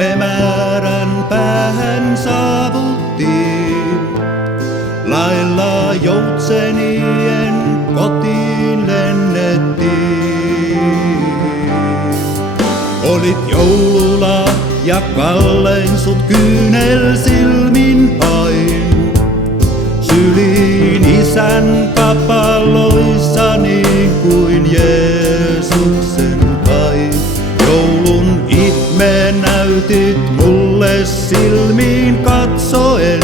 me määrän päähän saavuttiin. Lailla joutsenien kotiin lennettiin. Olit joulula ja kallein sut kyynelsilmin hain. Syliin isän kapaloissa niin kuin Jeesuksen hain. Joulun ihme näytit mulle silmiin katsoen.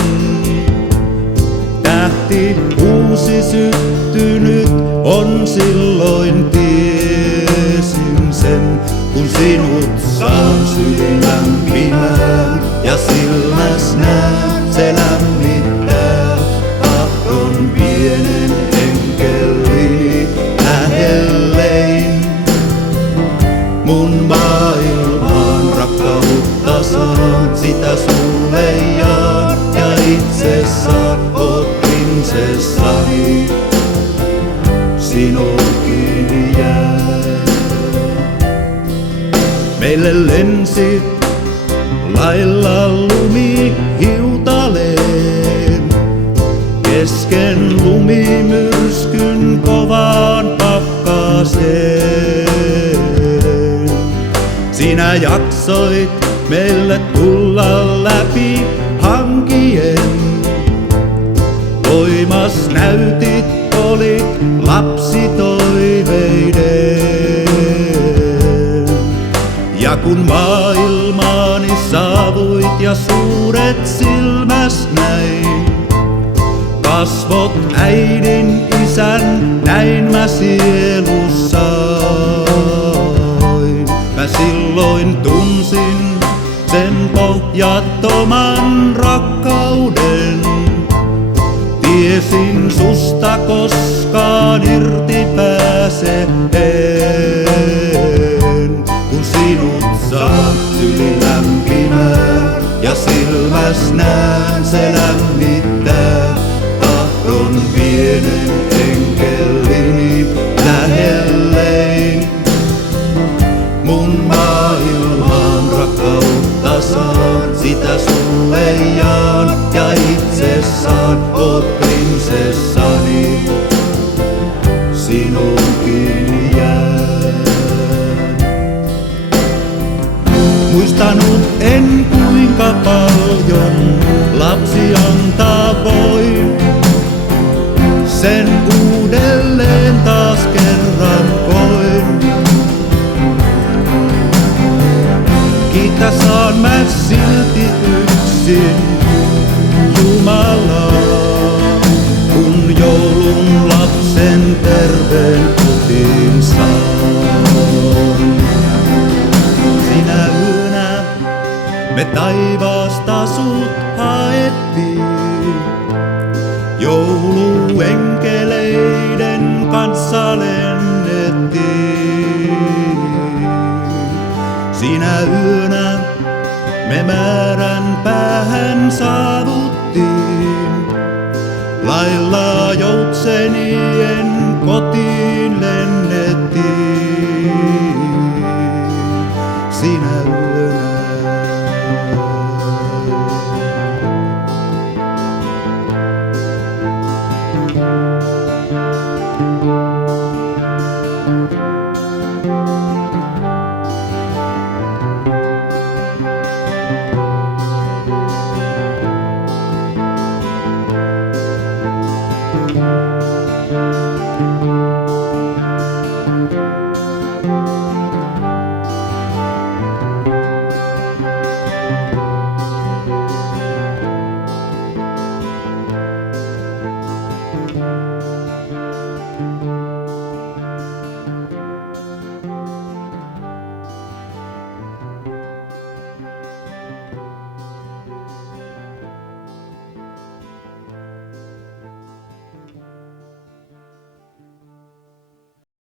Tähti uusi syttynyt on silloin tiesin sen. Kun sinut saan syli lämpimään ja silmäs näen se lämmittää. Tahdon pienen enkelini lähellein. Mun maailmaan rakkautta saan, sitä sulle jaan ja itse saan, oot prinsessani, sinulkin jää. Meille lensit lailla lumihiutaleen, kesken lumimyrskyn kovaan pakkaseen. Sinä jaksoit meille tulla läpi hankien, voimas näytit, olit lapsi toiveiden. Ja kun maailmaani saavuit ja suuret silmäs näin, kasvot äidin isän näin mä sielussain. Mä silloin tunsin sen pohjattoman rakkauden. Tiesin susta koskaan irti pääse en. Kun sinut saan syli lämpimään ja silmäs näen se lämmittää. Tahdon pienen enkelini lähellein. Mun maailmaan rakkautta saan, sitä sulle jaan ja itse saan, oot prinsessani, sinulkin jään. Muistanut en kuinka paljon lapsi antaa voi. Sen uudelleen taas kerran koin. Kiittää saan mä silti yksin Jumalaa, kun joulun lapsen terveen kotiin saan. Sinä yönä me taivaasta sut haettiin, jouluenkeleiden kanssa lennettiin. Sinä yönä me määrän päähän saavuttiin, lailla joutseni